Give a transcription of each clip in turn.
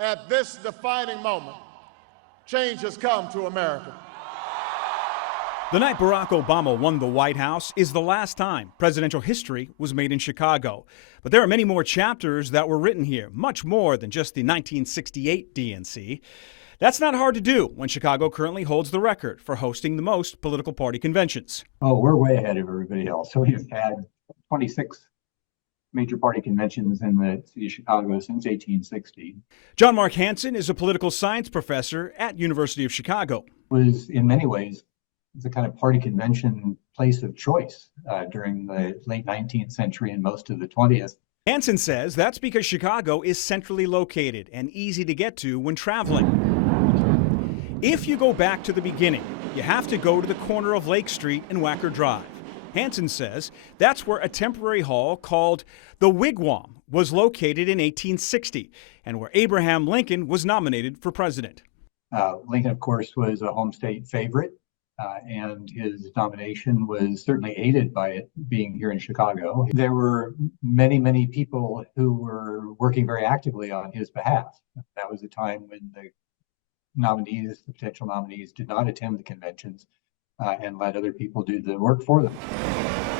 At this defining moment, change has come to America. The night Barack Obama won the White House is the last time presidential history was made in Chicago. But there are many more chapters that were written here, much more than just the 1968 DNC. That's not hard to do when Chicago currently holds the record for hosting the most political party conventions. Oh, we're way ahead of everybody else. So we've had 26 major party conventions in the city of Chicago since 1860. John Mark Hansen is a political science professor at University of Chicago. It was in many ways the kind of party convention place of choice during the late 19th century and most of the 20th. Hansen says that's because Chicago is centrally located and easy to get to when traveling. If you go back to the beginning, you have to go to the corner of Lake Street and Wacker Drive. Hansen says that's where a temporary hall called the Wigwam was located in 1860 and where Abraham Lincoln was nominated for president. Lincoln, of course, was a home state favorite, and his nomination was certainly aided by it being here in Chicago. There were many, many people who were working very actively on his behalf. That was a time when the potential nominees, did not attend the conventions and let other people do the work for them.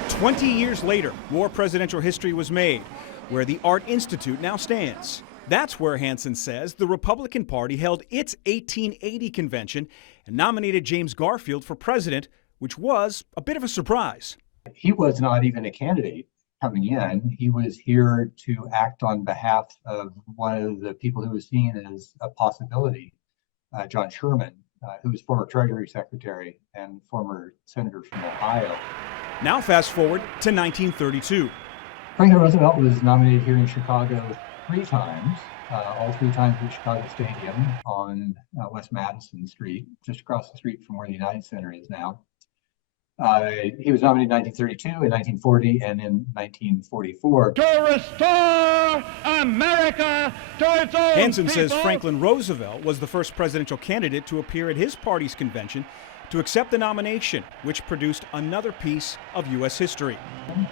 20 years later, more presidential history was made, where the Art Institute now stands. That's where Hansen says the Republican Party held its 1880 convention and nominated James Garfield for president, which was a bit of a surprise. He was not even a candidate coming in. He was here to act on behalf of one of the people who was seen as a possibility, John Sherman, who was former Treasury Secretary and former senator from Ohio. Now fast forward to 1932. Franklin Roosevelt was nominated here in Chicago 3 times, all 3 times at Chicago Stadium on West Madison Street, just across the street from where the United Center is now. He was nominated in 1932, in 1940, and in 1944. To restore America to its own Hansen says people. Franklin Roosevelt was the first presidential candidate to appear at his party's convention to accept the nomination, which produced another piece of U.S. history.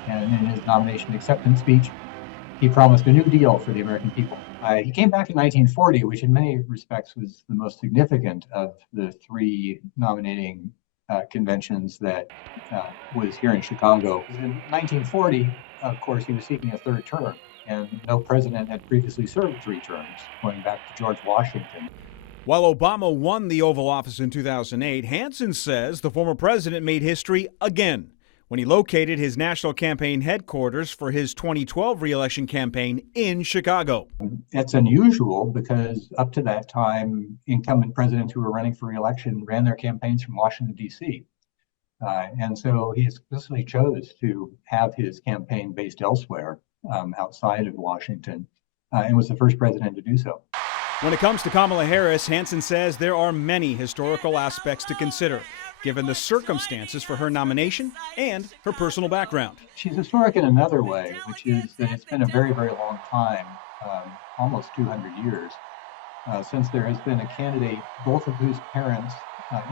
And in his nomination acceptance speech, he promised a new deal for the American people. He came back in 1940, which in many respects was the most significant of the 3 nominating conventions that was here in Chicago. In 1940, of course, he was seeking a 3rd term, and no president had previously served 3 terms, going back to George Washington. While Obama won the Oval Office in 2008, Hansen says the former president made history again when he located his national campaign headquarters for his 2012 re-election campaign in Chicago. That's unusual because up to that time, incumbent presidents who were running for re-election ran their campaigns from Washington, D.C. And so he explicitly chose to have his campaign based elsewhere outside of Washington and was the first president to do so. When it comes to Kamala Harris, Hansen says there are many historical aspects to consider, given the circumstances for her nomination and her personal background. She's historic in another way, which is that it's been a very, very long time, almost 200 years, since there has been a candidate, both of whose parents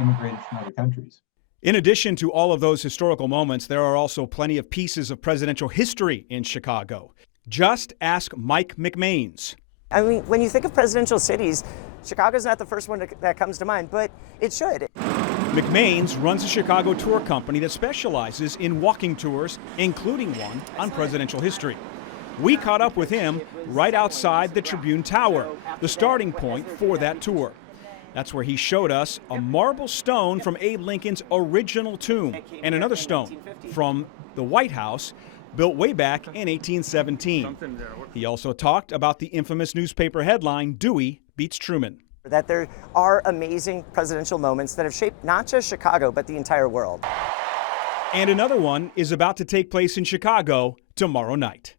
immigrated from other countries. In addition to all of those historical moments, there are also plenty of pieces of presidential history in Chicago. Just ask Mike McMains. I mean, when you think of presidential cities, Chicago's not the first one that comes to mind, but it should. McMains runs a Chicago tour company that specializes in walking tours, including one on presidential history. We caught up with him right outside the Tribune Tower, the starting point for that tour. That's where he showed us a marble stone from Abe Lincoln's original tomb and another stone from the White House, built way back in 1817. He also talked about the infamous newspaper headline, Dewey beats Truman. That there are amazing presidential moments that have shaped not just Chicago, but the entire world. And another one is about to take place in Chicago tomorrow night.